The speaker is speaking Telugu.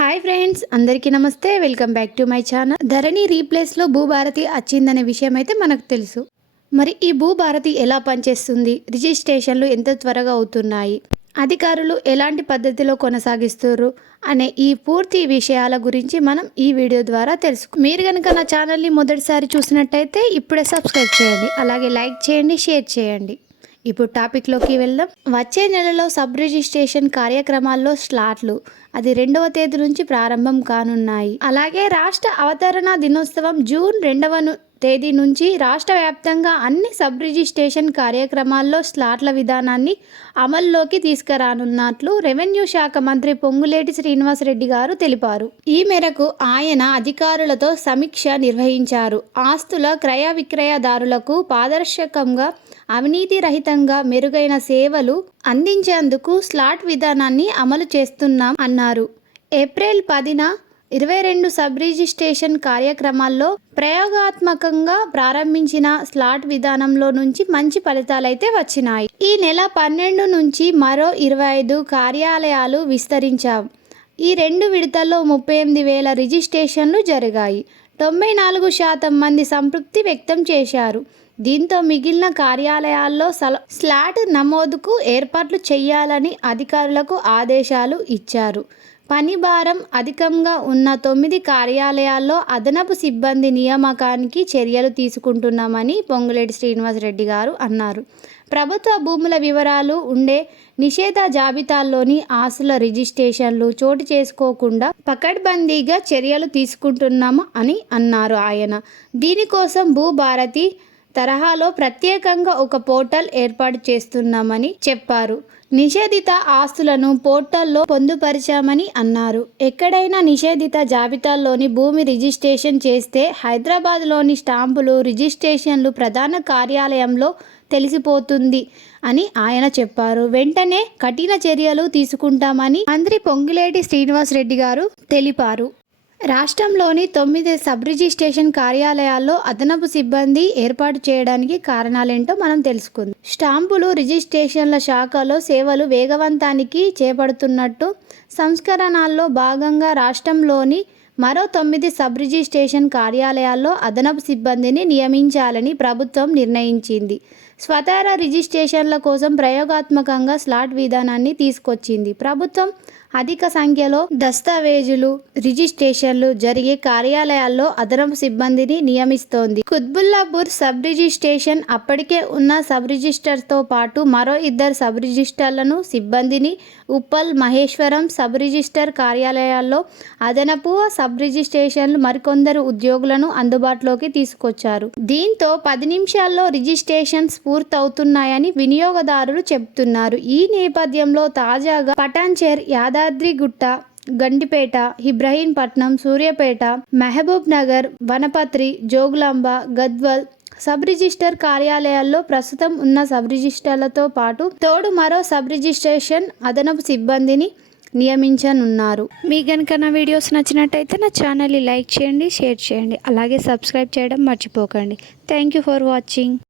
హాయ్ ఫ్రెండ్స్ అందరికీ నమస్తే. Welcome back to my channel Dharani రీప్లేస్లో Bhubharati వచ్చిందనే విషయం అయితే మనకు తెలుసు. మరి ఈ భూభారతి ఎలా పనిచేస్తుంది? రిజిస్ట్రేషన్లు ఎంత త్వరగా అవుతున్నాయి? అధికారులు ఎలాంటి పద్ధతిలో కొనసాగిస్తారు అనే ఈ పూర్తి విషయాల గురించి మనం ఈ వీడియో ద్వారా తెలుసుకు మీరు కనుక నా ఛానల్ని మొదటిసారి చూసినట్టయితే ఇప్పుడే సబ్స్క్రైబ్ చేయండి. అలాగే లైక్ చేయండి షేర్ చేయండి. ఇప్పుడు టాపిక్లోకి వెళ్దాం. వచ్చే నెలలో సబ్ రిజిస్ట్రేషన్ కార్యక్రమాల్లో స్లాట్లు. అది రెండవ తేదీ నుంచి ప్రారంభం కానున్నాయి. అలాగే రాష్ట్ర అవతరణ దినోత్సవం జూన్ రెండవ తేదీ నుంచి రాష్ట్ర వ్యాప్తంగా అన్ని సబ్ రిజిస్ట్రేషన్ కార్యక్రమాల్లో స్లాట్ల విధానాన్ని అమల్లోకి తీసుకురానున్నట్లు రెవెన్యూ శాఖ మంత్రి పొంగులేటి శ్రీనివాసరెడ్డి గారు తెలిపారు. ఈ మేరకు ఆయన అధికారులతో సమీక్ష నిర్వహించారు. ఆస్తుల క్రయ విక్రయదారులకు పారదర్శకంగా అవినీతి రహితంగా మెరుగైన సేవలు అందించేందుకు స్లాట్ విధానాన్ని అమలు చేస్తున్నాం అన్నారు. ఏప్రిల్ పదిన ఇరవై రెండు సబ్ రిజిస్ట్రేషన్ కార్యక్రమాల్లో ప్రయోగాత్మకంగా ప్రారంభించిన స్లాట్ విధానంలో నుంచి మంచి ఫలితాలైతే వచ్చినాయి. ఈ నెల పన్నెండు నుంచి మరో ఇరవై ఐదు కార్యాలయాలు విస్తరించాం. ఈ రెండు విడతల్లో ముప్పై ఎనిమిది వేల రిజిస్ట్రేషన్లు జరిగాయి. తొంభై నాలుగు శాతం మంది సంతృప్తి వ్యక్తం చేశారు. దీంతో మిగిలిన కార్యాలయాల్లో సల- స్లాట్ నమోదుకు ఏర్పాట్లు చేయాలని అధికారులకు ఆదేశాలు ఇచ్చారు. పని భారం అధికంగా ఉన్న తొమ్మిది కార్యాలయాల్లో అదనపు సిబ్బంది నియామకానికి చర్యలు తీసుకుంటున్నామని పొంగులేటి శ్రీనివాసరెడ్డి గారు అన్నారు. ప్రభుత్వ భూముల వివరాలు ఉండే నిషేధ జాబితాల్లోని ఆస్తుల రిజిస్ట్రేషన్లు చోటు చేసుకోకుండా పకడ్బందీగా చర్యలు తీసుకుంటున్నాము అని అన్నారు ఆయన. దీనికోసం భూభారతి తరహాలో ప్రత్యేకంగా ఒక పోర్టల్ ఏర్పాటు చేస్తున్నామని చెప్పారు. నిషేధిత ఆస్తులను పోర్టల్లో పొందుపరిచామని అన్నారు. ఎక్కడైనా నిషేధిత జాబితాల్లోని భూమి రిజిస్ట్రేషన్ చేస్తే హైదరాబాద్లోని స్టాంపులు రిజిస్ట్రేషన్లు ప్రధాన కార్యాలయంలో తెలిసిపోతుంది అని ఆయన చెప్పారు. వెంటనే కఠిన చర్యలు తీసుకుంటామని మంత్రి పొంగిలేటి శ్రీనివాసరెడ్డి గారు తెలిపారు. రాష్ట్రంలోని తొమ్మిది సబ్ రిజిస్ట్రేషన్ కార్యాలయాల్లో అదనపు సిబ్బంది ఏర్పాటు చేయడానికి కారణాలేంటో మనం తెలుసుకుందాం. స్టాంపులు రిజిస్ట్రేషన్ల శాఖలో సేవలు వేగవంతానికి చేపడుతున్నట్టు సంస్కరణల్లో భాగంగా రాష్ట్రంలోని మరో తొమ్మిది సబ్ రిజిస్ట్రేషన్ కార్యాలయాల్లో అదనపు సిబ్బందిని నియమించాలని ప్రభుత్వం నిర్ణయించింది. స్వతార రిజిస్ట్రేషన్ల కోసం ప్రయోగాత్మకంగా స్లాట్ విధానాన్ని తీసుకొచ్చింది. ప్రభుత్వం అధిక సంఖ్యలో దస్తావేజులు రిజిస్ట్రేషన్లు జరిగే కార్యాలయాల్లో అదనపు సిబ్బందిని నియమిస్తోంది. కుత్బుల్లాపూర్ సబ్ రిజిస్ట్రేషన్ అప్పటికే ఉన్న సబ్ రిజిస్టర్తో పాటు మరో ఇద్దరు సబ్ రిజిస్టర్లను సిబ్బందిని ఉప్పల్ మహేశ్వరం సబ్ రిజిస్టర్ కార్యాలయాల్లో అదనపు సబ్ రిజిస్ట్రేషన్లు మరికొందరు ఉద్యోగులను అందుబాటులోకి తీసుకొచ్చారు. దీంతో పది నిమిషాల్లో రిజిస్ట్రేషన్స్ పూర్తవుతున్నాయని వినియోగదారులు చెబుతున్నారు. ఈ నేపథ్యంలో తాజాగా Patancheru Yadadrigutta Gandipet Ibrahimpatnam Suryapet Mahabubnagar Wanaparthy Jogulamba Gadwal sub register కార్యాలయాల్లో ప్రస్తుతం ఉన్న సబ్ రిజిస్టర్లతో పాటు తోడు మరో సబ్ రిజిస్ట్రేషన్ అదనపు సిబ్బందిని నియమించనున్నారు. మీ కనుక నా వీడియోస్ నచ్చినట్టయితే నా ఛానల్ని లైక్ చేయండి షేర్ చేయండి. అలాగే సబ్స్క్రైబ్ చేయడం మర్చిపోకండి. Thank you for watching.